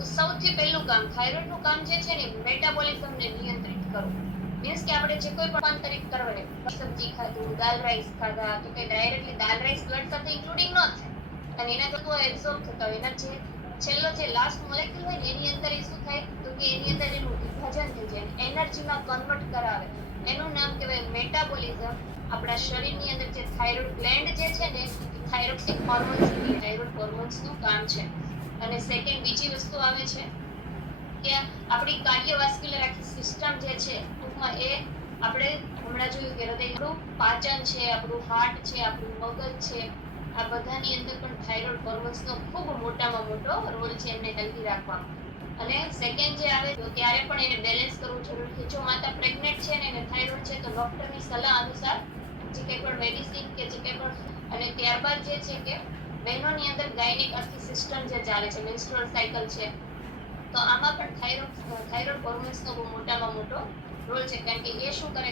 તો સૌથી પહેલું કામ થાઇરોઇડનું કામ જે છે ને મેટાબોલિઝમને નિયંત્રિત કરવું. મીન્સ કે આપણે જે કોઈ પણ રૂપાંતરિત કરવાને સબ્જી ખાધું, દાલ રાઈસ ખાધા તો કે ડાયરેક્ટલી દાલ રાઈસ બ્લડ સાથે ઇન્ક્લુડિંગ ન થાય અને એના તત્વો એબ્સોર્બ થતા હોય એના જે છેલ્લો જે લાસ્ટ મોલેક્યુલ હોય ને એની અંદર એ શું થાય તો કે એની અંદર એનું વિભાજન થઈ જાય એનર્જીમાં કન્વર્ટ કરાવે. એનું નામ કહેવાય મેટાબોલિઝમ. આપણા શરીરની અંદર જે થાઇરોઇડ ગ્લેન્ડ જે છે ને થાઇરોક્સિક હોર્મોન્સ થાઇરોઇડ હોર્મોન્સનું કામ છે. અને સેકન્ડ બીજી વસ્તુ આવે છે કે આપણી કાર્ડિયોવાસ્ક્યુલર આખી સિસ્ટમ જે છે ટૂંકમાં એ આપણે હમણાં જોયું કે હૃદયનું પાચન છે, આપણું હાર્ટ છે, આપણું મગજ છે, આ બધાની અંદર પણ થાઇરોઇડ હોર્મોન્સનો ખૂબ મોટામાં મોટો રોલ છે એમને હેલ્ધી રાખવામાં. અને સેકન્ડ જે આવે તો ત્યારે પણ એને બેલેન્સ કરવું જરૂરી છે. જો માતા પ્રેગ્નેન્ટ છે ને એને થાઇરોઇડ છે તો ડોક્ટરની સલાહ અનુસાર જે કંઈ પણ મેડિસિન કે જે કંઈ પણ અને ત્યારબાદ જે છે કે બહેનોની અંદર ગાયનિક આખી સિસ્ટમ જે ચાલે છે મેન્સ્ટ્રુઅલ સાયકલ છે તો આમાં પણ થાઇરોઇડ હોર્મોન્સનો બહુ મોટામાં મોટો રોલ છે કારણ કે એ શું કરે